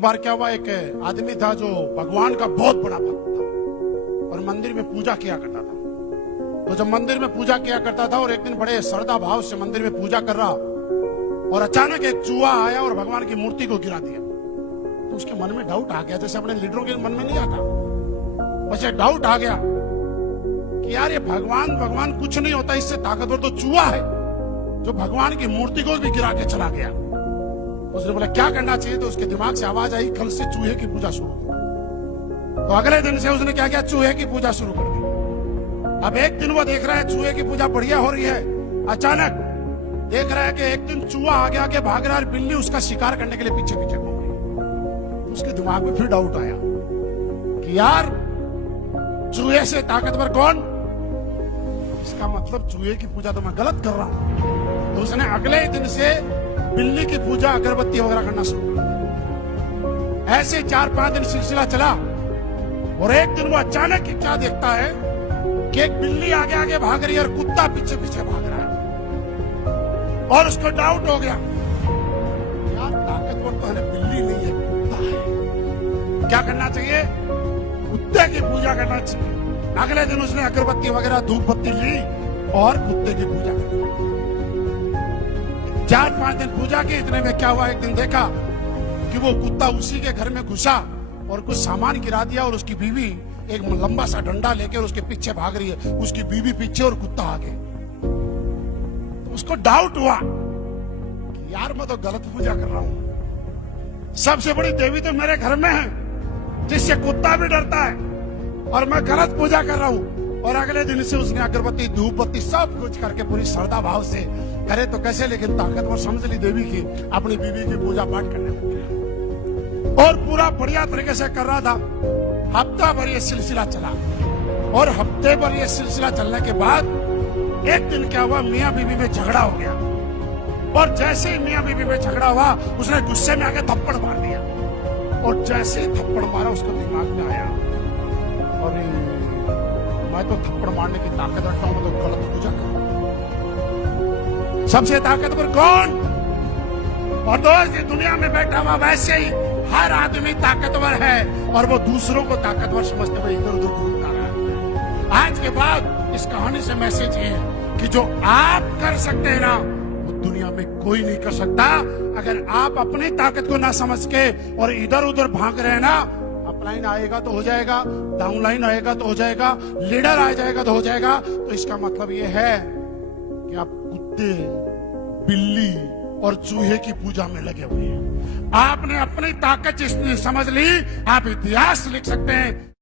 एक बार क्या हुआ, एक आदमी था जो भगवान का बहुत बड़ा भक्त था और मंदिर में पूजा किया करता था। तो जब मंदिर में पूजा किया करता था और एक दिन बड़े श्रद्धा भाव से मंदिर में पूजा कर रहा और अचानक एक चूहा आया और भगवान की मूर्ति को गिरा दिया। तो उसके मन में डाउट आ गया, जैसे अपने लीडरों के मन में नहीं आता, वैसे डाउट आ गया कि यार ये भगवान कुछ नहीं होता, इससे ताकतवर तो चूहा है जो भगवान की मूर्ति को भी गिरा के चला गया। उसने बोला क्या करना चाहिए, तो उसके दिमाग से आवाज आई कल से चूहे की पूजा शुरू करो। तो अगले दिन से उसने क्या किया, चूहे की पूजा शुरू कर दी। अब एक दिन वो देख रहा है चूहे की पूजा बढ़िया हो रही है, अचानक देख रहा है कि एक दिन चूहा आगे भाग रहा है, बिल्ली उसका शिकार करने के लिए पीछे पीछे घूम रही। उसके दिमाग में फिर डाउट आया कि यार चूहे से ताकतवर कौन, इसका मतलब चूहे की पूजा तो मैं गलत कर रहा हूं। तो उसने अगले दिन से बिल्ली की पूजा अगरबत्ती वगैरह करना शुरू किया। ऐसे 4-5 दिन सिलसिला चला और एक दिन वो अचानक क्या देखता है कि एक बिल्ली आगे भाग रही है और कुत्ता पीछे पीछे भाग रहा है। और उसको डाउट हो गया यार ताकतवर तो है बिल्ली नहीं है, कुत्ता है। क्या करना चाहिए, कुत्ते की पूजा करना चाहिए। अगले दिन उसने अगरबत्ती वगैरह धूप बत्ती ली और कुत्ते की पूजा कर 4-5 दिन पूजा की। इतने में क्या हुआ, एक दिन देखा कि वो कुत्ता उसी के घर में घुसा और कुछ सामान गिरा दिया और उसकी बीवी एक लंबा सा डंडा लेकर उसके पीछे भाग रही है। उसकी बीवी पीछे और कुत्ता आगे। तो उसको डाउट हुआ कि यार मैं तो गलत पूजा कर रहा हूं, सबसे बड़ी देवी तो मेरे घर में है जिससे कुत्ता भी डरता है और मैं गलत पूजा कर रहा हूं। और अगले दिन से उसने अगरबत्ती धूप बत्ती सब कुछ करके पूरी श्रद्धा भाव से करे तो कैसे, लेकिन ताकतवर समझ ली देवी की, अपनी बीवी की पूजा पाठ करने लग गया और पूरा बढ़िया तरीके से कर रहा था। हफ्ता भर ये सिलसिला चला और हफ्ते भर ये सिलसिला चलने के बाद एक दिन क्या हुआ, मियां बीवी में झगड़ा हो गया। और जैसे ही मियां बीवी में झगड़ा हुआ उसने गुस्से में आके थप्पड़ मार दिया और जैसे ही थप्पड़ मारा उसको दिमाग में आया और मैं तो थप्पड़ मारने की ताकत रखता हूं, मैं तो गलत पूजा कर रहा हूं। सबसे ताकतवर कौन, और दोस्त ये दुनिया में बैठा हुआ वैसे ही हर आदमी ताकतवर है और वो दूसरों को ताकतवर समझते हुए इधर उधर घूमता रहा है। आज के बाद इस कहानी से मैसेज ये है कि जो आप कर सकते हैं ना वो दुनिया में कोई नहीं कर सकता। अगर आप अपनी ताकत को ना समझ के और इधर उधर भाग रहे हैं ना, अपलाइन आएगा तो हो जाएगा, डाउनलाइन आएगा तो हो जाएगा, लीडर आ जाएगा तो हो जाएगा। तो इसका मतलब ये है कि आप कुत्ते बिल्ली और चूहे की पूजा में लगे हुए हैं। आपने अपनी ताकत जिसने समझ ली, आप इतिहास लिख सकते हैं।